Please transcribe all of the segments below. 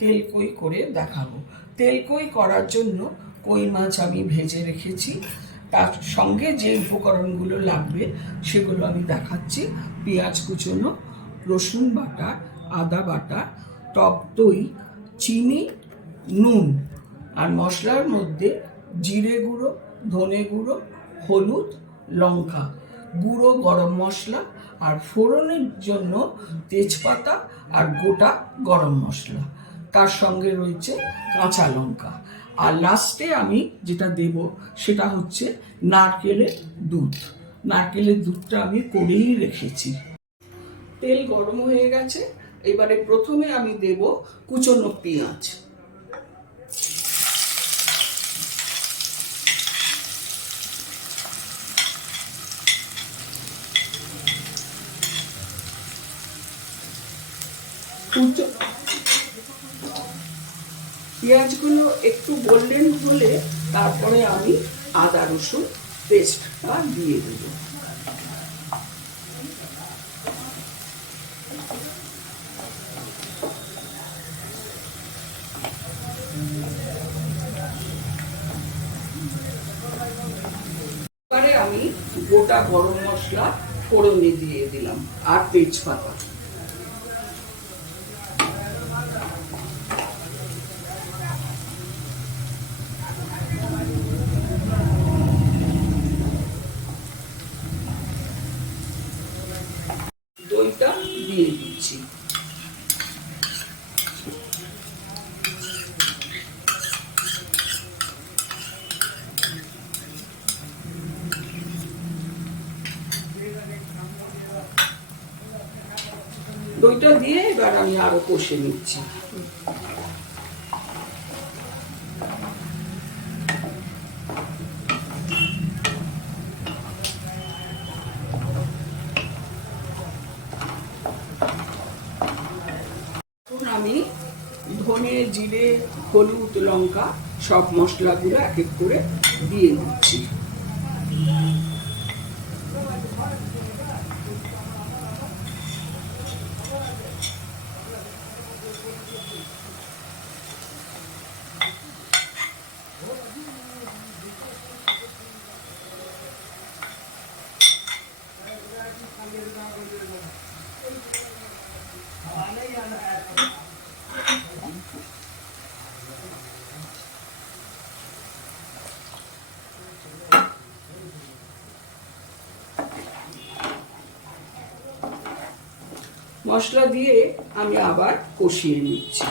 তেলকই করে দেখাবো। তেলকই করার জন্য কই মাছ আমি ভেজে রেখেছি, তার সঙ্গে যে উপকরণগুলো লাগবে সেগুলো আমি দেখাচ্ছি। পেঁয়াজ কুচোনো, রসুন বাটা, আদা বাটা, টক দই, চিনি, নুন। আর মশলার মধ্যে জিরে গুঁড়ো, ধনে গুঁড়ো, হলুদ, লঙ্কা গুঁড়ো, গরম মশলা, আর ফোড়নের জন্য তেজপাতা আর গোটা গরম মশলা। তার সঙ্গে রয়েছে কাঁচা লঙ্কা। আর লাস্টে আমি যেটা দেব সেটা হচ্ছে নারকেলের দুধ। নারকেলের দুধটা আমি করেই রেখেছি। তেল গরম হয়ে গেছে, এবারে প্রথমে আমি দেব কুচনো পেঁয়াজ। পেঁয়াজগুলো একটু গোল্ডেন হলে তারপরে আমি আদা রসুন পেস্টটা দিয়ে দেব। এবারে আমি গোটা গরম মশলা ফোড়নে দিয়ে দিলাম আর তেজপাতা। দইটা দিয়ে দিচ্ছি। দইটা দিয়ে এবার আমি আরো কষে নিচ্ছি। আমি ধনে, জিরে, হলুদ, লঙ্কা সব মশলাগুলো এক এক করে দিয়ে দিচ্ছি। মশলা দিয়ে আমি আবার কষিয়ে নিচ্ছি।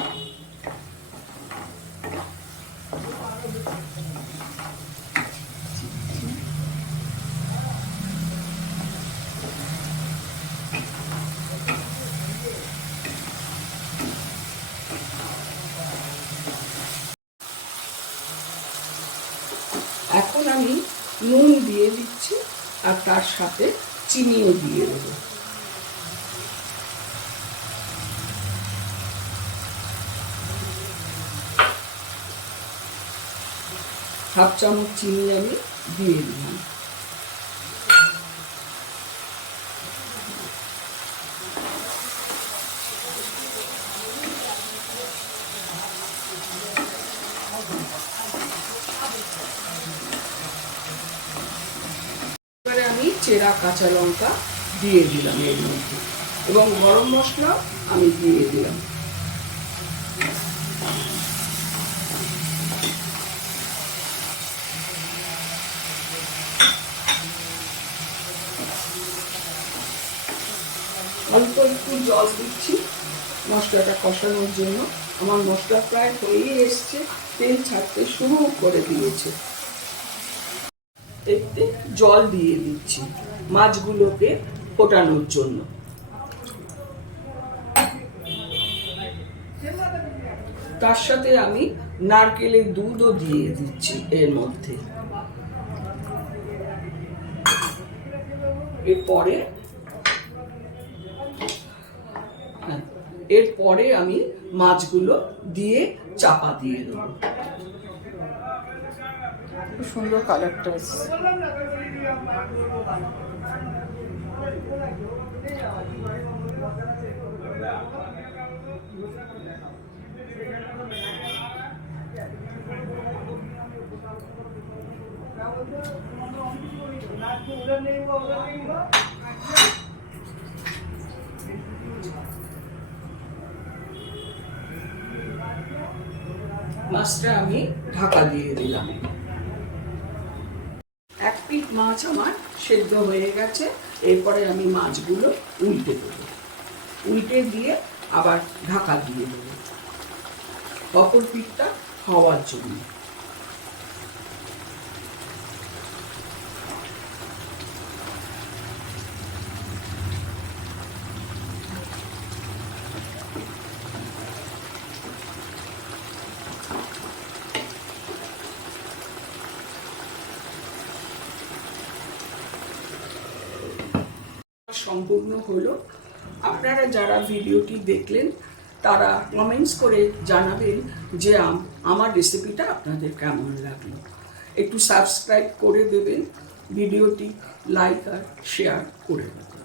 এখন আমি নুন দিয়ে দিচ্ছি আর তার সাথে চিনিও দিয়ে দেবো। হাফ চামচ চিনি আমি দিয়ে দিলাম। এবারে আমি চেরা কাঁচা লঙ্কা দিয়ে দিলাম এর মধ্যে, এবং গরম মশলা আমি দিয়ে দিলাম। অল্প একটু জল দিচ্ছি মশলাটা কষানোর জন্য। আমার মশলা প্রায় হয়ে এসছে, তেল ছাড়তে শুরু করে দিয়েছে। এতে জল দিয়ে দিচ্ছি মাছগুলোকে ফোটানোর জন্য। তার সাথে আমি নারকেলের দুধও দিয়ে দিচ্ছি এর মধ্যে। এরপরে আমি মাছগুলো দিয়ে চাপা দিয়ে দেবো। খুব সুন্দর কালারটা আসছে। মাছটা আমি ঢাকা দিয়ে দিলাম। এক পিঠ মাছ আমার সেদ্ধ হয়ে গেছে। এরপরে আমি মাছগুলো উল্টে দেবো, উল্টে দিয়ে আবার ঢাকা দিয়ে দেবো অপর পিঠটা হওয়ার জন্য। সম্পূর্ণ হলো। আপনারা যারা ভিডিওটি দেখলেন তারা কমেন্টস করে জানাবেন যে আমার রেসিপিটা আপনাদের কেমন লাগলো। একটু সাবস্ক্রাইব করে দেবেন, ভিডিওটি লাইক আর শেয়ার করে দেবেন।